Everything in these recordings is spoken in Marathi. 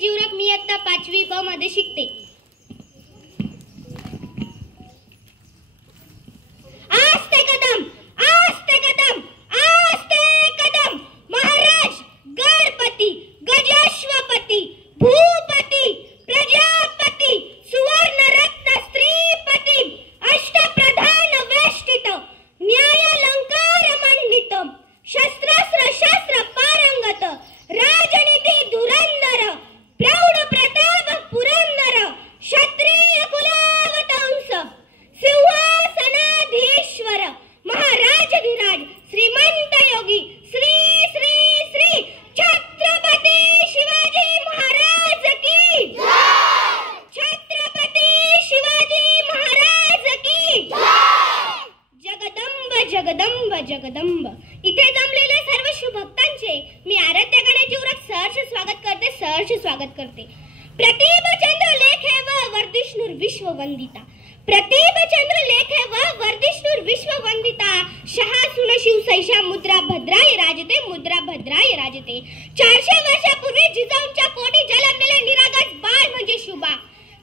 जीवरक मी आता 5वी ब मध्ये शिकते. आस्ते कदम, आस्ते कदम, आस्ते कदम. महाराज गणपती, गजाश्वपती, भूपती, प्रजापती, सुवर्ण रत्न स्त्रीपती, अष्टप्रधान वेष्टित, न्यायालंकार मंडित, शस्त्रास्त्र शस्त्र पारंगत, राजनीती धुरंधर, प्रौढ प्रताप पुरंदर, क्षत्रिय कुलावतंस, सिंहासनाधीश्वर, महाराजधिराज, श्रीमंत योगी, श्री श्री श्री छत्रपती शिवाजी महाराज की जय. छत्रपती शिवाजी महाराज की जय. जगदंब जगदंब जगदंब. इथे जमलेले सर्व शिवभक्तांचे मी आराध्य गणेश जीवरक सहर्ष स्वागत करते, सहर्ष स्वागत करते. प्रतिभचंद्र लेखे व वर्धिष्णुर विश्ववंदिता, प्रतिभचंद्र लेखे व वर्धिष्णुर विश्ववंदिता, शहासून शिवसैषा मुद्रा भद्राय राजते, मुद्रा भद्राय राजते. 400 वर्षापूर्वी जिजाऊंच्या पोटी जन्मलेले निरागस बाळ म्हणजे शुभा.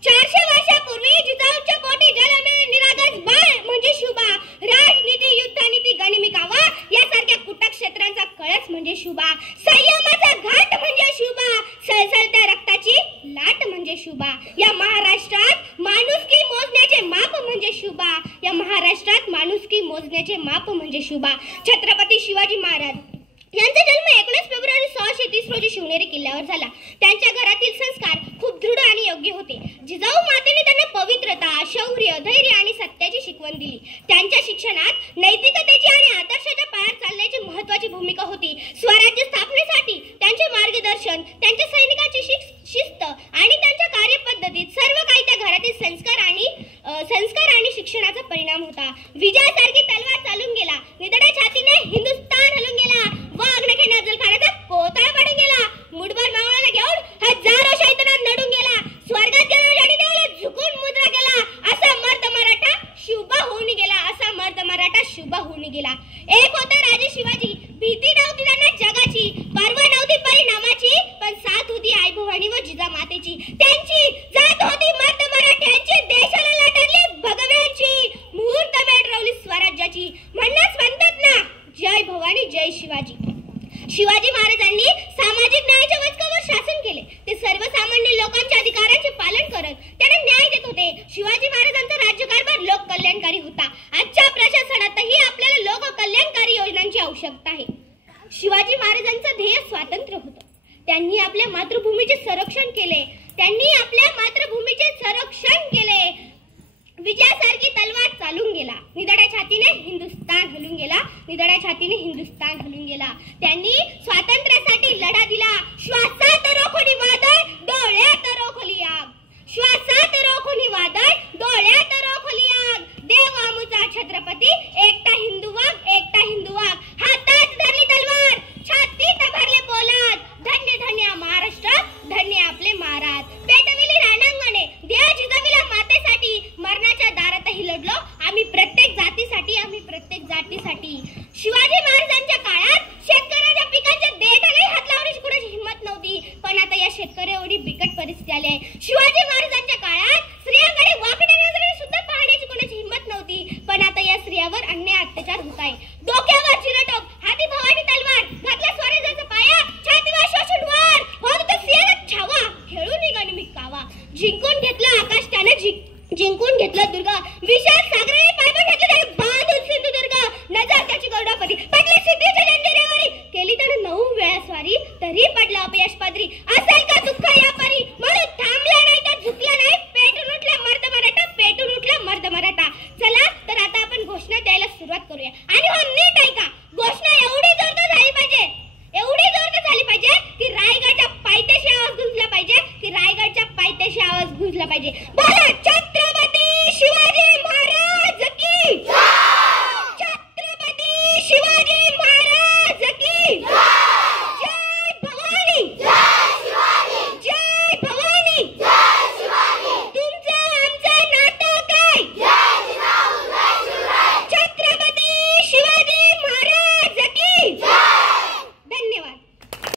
400 वर्षापूर्वी जिजाऊंच्या पोटी जन्मलेले निरागस बाळ म्हणजे शुभा. राजनीती, युद्धनीती, गनिमिकावा यासारख्या कुटक्षेत्रांचा कळस म्हणजे शुभा. संयमाचा घाट म्हणजे शुभा. सळसळत्या रक्ताची लाट म्हणजे शुभा. या महाराष्ट्रात माणुसकी मोजण्याचे माप म्हणजे शुभा. या महाराष्ट्रात माणुसकी मोजण्याचे माप म्हणजे शुभा. छत्रपती शिवाजी महाराज यांचा जन्म 19 फेब्रुवारी 1630 रोजी शिवनेरी किल्ल्यावर झाला. त्यांच्या घरातील संस्कार खूप दृढ आणि योग्य होते. जिजाऊ मातेने त्यांना पवित्रता, शौर्य, धैर्य आणि सत्याची शिकवण दिली. त्यांच्या शिक्षणात नैतिकतेची आणि आदर्शाच्या पायावर चालण्याची महत्त्वाची भूमिका होती. स्वराज्य स्थापनेसाठी त्यांचे मार्गदर्शन, त्यांच्या सैनिकांची शिस्त आणि त्यांच्या कार्यपद्धतीत सर्व काही त्या घरातील संस्कार आणि शिक्षणाचा परिणाम होता. विजयासारखी तलवार चालून गेला, निधड्या छातीने हिंदुस्थान हलून गेला, वाघ नखे अफजल खानाचा कोतळा पडून गेला, मुठभर मावळ्याला घेऊन हजारो शैताना नडून गेला, स्वर्गात गेला आणि देवाला झुकून मुद्रा केला, असा मर्द मराठा शुभा होऊन गेला, असा मर्द मराठा शुभा होऊन गेला. एक होते राजे शिवाजी, भीती नव्हती त्यांना जगाची, पर्वा नव्हती परिणामाची, पण साथ होती आई भवानी व जिजामातेची. त्यांची जात होती मर्द मराठ्यांची, देशाला लाटली भगव्यांची, मुहूर्त वेळ रवली स्वराज्याची. म्हणूनच म्हणतात ना, जय भवानी जय शिवाजी. शिवाजी महाराजांनी सामाजिक न्यायाच्या वचकावर शासन केले. ते सर्वसामान्य लोकांच्या अधिकारांचे पालन करत त्यांना न्याय देत होते. शिवाजी महाराजांचा राज्यकारभार लोक कल्याणकारी होता. आजच्या प्रशासनातही आपल्याला लोक कल्याणकारी योजनांची आवश्यकता आहे. शिवाजी महाराजांचं ध्येय स्वातंत्र्य होतं. त्यांनी आपल्या मातृभूमीचे संरक्षण केले. त्यांनी आपल्या मातृभूमीचे संरक्षण केले. विजयासारखी तलवार चालून गेला, निधड्या छातीने हिंदुस्थान हलून गेला, निधड्या छातीने हिंदुस्थान हलून गेला. त्यांनी स्वातंत्र्यासाठी लढा दिला. श्वासात रोखोनी वादळ, डोळ्यात रोखली आग. श्वासात रोखोनी वादळ, डोळ्यात रोखली आग. देव आमुचा छत्रपती, एकटा हिंदू वाघ, एकटा हिंदू वाघ. हातात धरली तलवार, छातीत भरले पोलाद. धन्य धन्य महाराष्ट्र, धन्य आपले महाराज. पेटविली रणांगणे, देव जिजाविला मातेसाठी, मरणाच्या दारातही लढलो आम्ही प्रत्येक जातीसाठी, आम्ही प्रत्येक जातीसाठी. शिवाजी महाराजांच्या काळात शेतकऱ्याच्या पिकांच्या देठालाही हात लावण्याची कुणाची हिंमत नव्हती, पण आता या शेतकऱ्याएवढी बिकट परिस्थिती आली आहे. शिवाजी महाराजांच्या काळात स्त्रियांकडे वाकड्या नजरेने सुद्धा पाहण्याची कुणाची हिंमत नव्हती, पण आता या स्त्रियावर अन्याय अत्याचार होत आहे. डोक्यावर चिरटोप, हाती भवानी तलवार, घातला स्वराज्याचा पाया, छातीवर शोषण वार, होत होता सिंहाचा छावा, खेळून गनिमिक कावा. जिंकून घेतला आकाश त्याने, जिंकून घेतलं दुर्ग, विशाल सागराने पायबा घेतले त्याने बांधून सिंधुदुर्ग. नजर त्याची गौडापती, पडली सिद्धीच्या जंजिरेवरी, केली त्याने 9 वेळा स्वारी, तरी पडला अपयश पदरी. असेल का दुःख या परी, म्हणून थांबला नाही तर झुकला नाही, पेटून उठला मर्द मराठा, पेटून उठला मर्द मराठा. चला तर आता आपण घोषणा द्यायला सुरुवात करूया. आणि